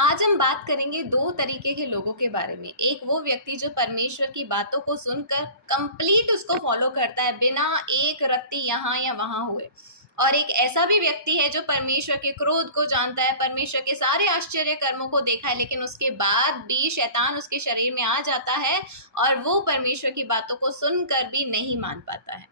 आज हम बात करेंगे दो तरीके के लोगों के बारे में। एक वो व्यक्ति जो परमेश्वर की बातों को सुनकर कंप्लीट उसको फॉलो करता है बिना एक रत्ती यहाँ या वहां हुए। और एक ऐसा भी व्यक्ति है जो परमेश्वर के क्रोध को जानता है, परमेश्वर के सारे आश्चर्य कर्मों को देखा है, लेकिन उसके बाद भी शैतान उसके शरीर में आ जाता है और वो परमेश्वर की बातों को सुनकर भी नहीं मान पाता है।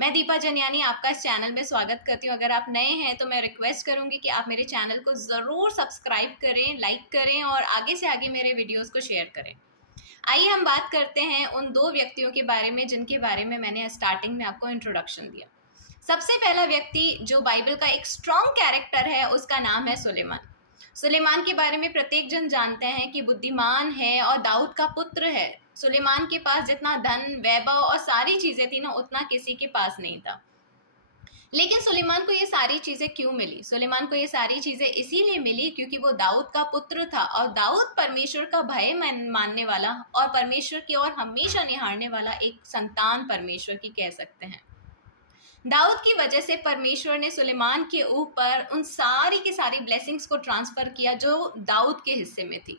मैं दीपा जनियानी आपका इस चैनल में स्वागत करती हूँ। अगर आप नए हैं तो मैं रिक्वेस्ट करूंगी कि आप मेरे चैनल को ज़रूर सब्सक्राइब करें, लाइक करें और आगे से आगे मेरे वीडियोस को शेयर करें। आइए हम बात करते हैं उन दो व्यक्तियों के बारे में जिनके बारे में मैंने स्टार्टिंग में आपको इंट्रोडक्शन दिया। सबसे पहला व्यक्ति जो बाइबल का एक स्ट्रॉन्ग कैरेक्टर है उसका नाम है सुलेमान। सुलेमान के बारे में प्रत्येक जन जानते हैं कि बुद्धिमान है और दाऊद का पुत्र है। सुलेमान के पास जितना धन, वैभव और सारी चीजें थी ना, उतना किसी के पास नहीं था। लेकिन सुलेमान को ये सारी चीजें क्यों मिली? सुलेमान को ये सारी चीजें इसीलिए मिली क्योंकि वो दाऊद का पुत्र था और दाऊद परमेश्वर का भय मानने वाला और परमेश्वर की ओर हमेशा निहारने वाला एक संतान परमेश्वर की कह सकते हैं। दाऊद की वजह से परमेश्वर ने सुलेमान के ऊपर उन सारी की सारी ब्लेसिंग्स को ट्रांसफर किया जो दाऊद के हिस्से में थी।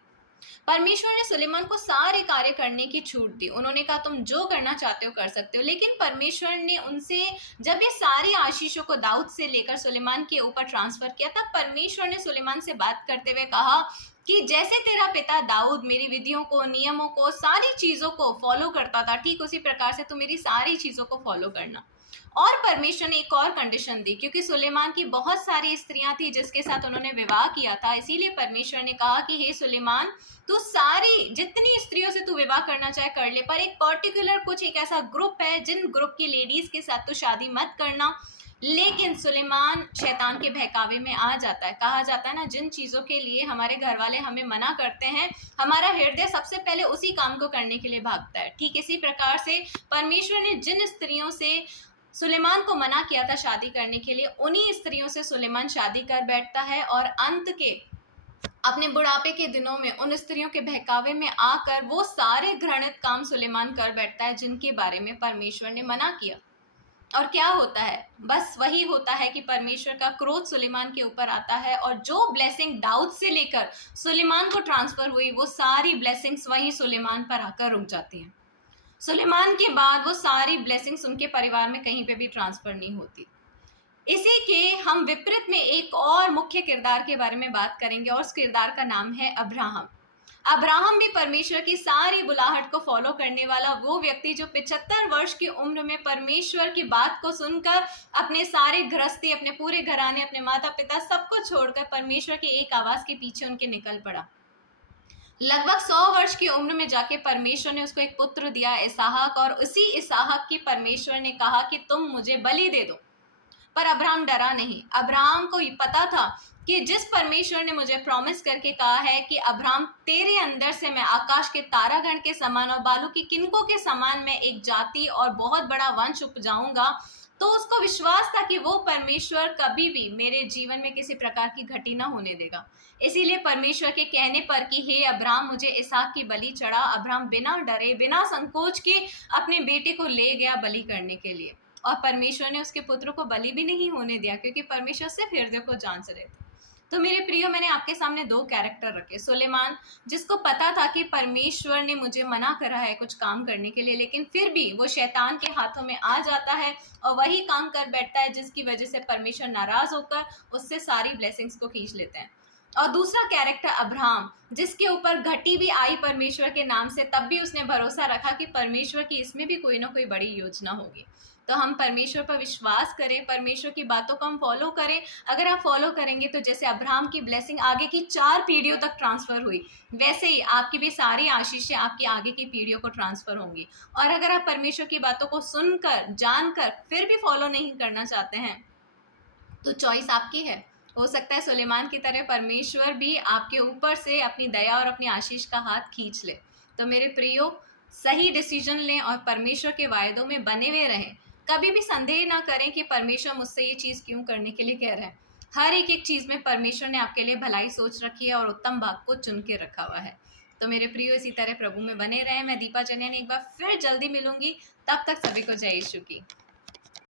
परमेश्वर ने सुलेमान को सारे कार्य करने की छूट दी। उन्होंने कहा तुम जो करना चाहते हो कर सकते हो, लेकिन परमेश्वर ने उनसे जब ये सारी आशीषों को दाऊद से लेकर सुलेमान के ऊपर ट्रांसफर किया, तब परमेश्वर ने सुलेमान से बात करते हुए कहा कि जैसे तेरा पिता दाऊद मेरी विधियों को, नियमों को, सारी चीजों को फॉलो करता था, ठीक उसी प्रकार से तू मेरी सारी चीजों को फॉलो करना। और परमेश्वर ने एक और कंडीशन दी, क्योंकि सुलेमान की बहुत सारी स्त्रियां थी जिसके साथ उन्होंने विवाह किया था। इसीलिए परमेश्वर ने कहा कि हे सुलेमान, तू सारी जितनी स्त्रियों से तू विवाह करना चाहे कर ले, पर एक पर्टिकुलर कुछ एक ऐसा ग्रुप है जिन ग्रुप की लेडीज के साथ तू शादी मत करना। लेकिन सुलेमान शैतान के बहकावे में आ जाता है। कहा जाता है ना, जिन चीजों के लिए हमारे घर वाले हमें मना करते हैं, हमारा हृदय सबसे पहले उसी काम को करने के लिए भागता है। ठीक इसी प्रकार से परमेश्वर ने जिन स्त्रियों से सुलेमान को मना किया था शादी करने के लिए, उन्हीं स्त्रियों से सुलेमान शादी कर बैठता है और अंत के अपने बुढ़ापे के दिनों में उन स्त्रियों के बहकावे में आकर वो सारे घृणित काम सुलेमान कर बैठता है जिनके बारे में परमेश्वर ने मना किया। और क्या होता है? बस वही होता है कि परमेश्वर का क्रोध सुलेमान के ऊपर आता है और जो ब्लेसिंग दाऊद से लेकर सुलेमान को ट्रांसफर हुई, वो सारी ब्लेसिंग्स वहीं सुलेमान पर आकर रुक जाती हैं। सुलेमान के बाद वो सारी ब्लेसिंग्स उनके परिवार में कहीं पे भी ट्रांसफर नहीं होती। इसी के हम विपरीत में एक और मुख्य किरदार के बारे में बात करेंगे और उस किरदार का नाम है अब्राहम। अब्राहम भी परमेश्वर की सारी बुलाहट को फॉलो करने वाला वो व्यक्ति जो 75 वर्ष की उम्र में परमेश्वर की बात को सुनकर अपने सारे गृहस्थी, अपने पूरे घराने, अपने माता पिता सबको छोड़कर परमेश्वर की एक आवाज के पीछे उनके निकल पड़ा। लगभग 100 वर्ष की उम्र में जाके परमेश्वर ने उसको एक पुत्र दिया, इसहाक, और उसी इसहाक की परमेश्वर ने कहा कि तुम मुझे बलि दे दो। पर अब्राहम डरा नहीं। अब्राहम को पता था कि जिस परमेश्वर ने मुझे प्रॉमिस करके कहा है कि अब्राहम तेरे अंदर से मैं आकाश के तारागण के समान और बालू की किनकों के समान मैं एक जाति और बहुत बड़ा वंश उपजाऊंगा, तो उसको विश्वास था कि वो परमेश्वर कभी भी मेरे जीवन में किसी प्रकार की घटी ना होने देगा। इसीलिए परमेश्वर के कहने पर कि हे अब्राहम मुझे इसहाक की बलि चढ़ा, अब्राहम बिना डरे, बिना संकोच के अपने बेटे को ले गया बलि करने के लिए। और परमेश्वर ने उसके पुत्र को बलि भी नहीं होने दिया, क्योंकि परमेश्वर सिर्फ हृदय को जांच रहे थे। तो मेरे प्रियो, मैंने आपके सामने दो कैरेक्टर रखे। सुलेमान, जिसको पता था कि परमेश्वर ने मुझे मना करा है कुछ काम करने के लिए, लेकिन फिर भी वो शैतान के हाथों में आ जाता है और वही काम कर बैठता है जिसकी वजह से परमेश्वर नाराज होकर उससे सारी ब्लेसिंग्स को खींच लेते हैं। और दूसरा कैरेक्टर अब्राहम, जिसके ऊपर घटी भी आई परमेश्वर के नाम से, तब भी उसने भरोसा रखा कि परमेश्वर की इसमें भी कोई ना कोई बड़ी योजना होगी। तो हम परमेश्वर पर विश्वास करें, परमेश्वर की बातों को हम फॉलो करें। अगर आप फॉलो करेंगे तो जैसे अब्राहम की ब्लेसिंग आगे की 4 पीढ़ियों तक ट्रांसफर हुई, वैसे ही आपकी भी सारी आशीषें आपकी आगे की पीढ़ियों को ट्रांसफर होंगी। और अगर आप परमेश्वर की बातों को सुनकर, जानकर फिर भी फॉलो नहीं करना चाहते हैं, तो चॉइस आपकी है। हो सकता है सुलेमान की तरह परमेश्वर भी आपके ऊपर से अपनी दया और अपनी आशीष का हाथ खींच ले। तो मेरे प्रियो, सही डिसीजन लें और परमेश्वर के वायदों में बने हुए रहें। कभी भी संदेह ना करें कि परमेश्वर मुझसे ये चीज़ क्यों करने के लिए कह रहे हैं। हर एक चीज़ में परमेश्वर ने आपके लिए भलाई सोच रखी है और उत्तम भाग को चुन के रखा हुआ है। तो मेरे प्रियो, इसी तरह प्रभु में बने रहें। मैं दीपा जनियानी एक बार फिर जल्दी मिलूंगी। तब तक सभी को जय यीशु की।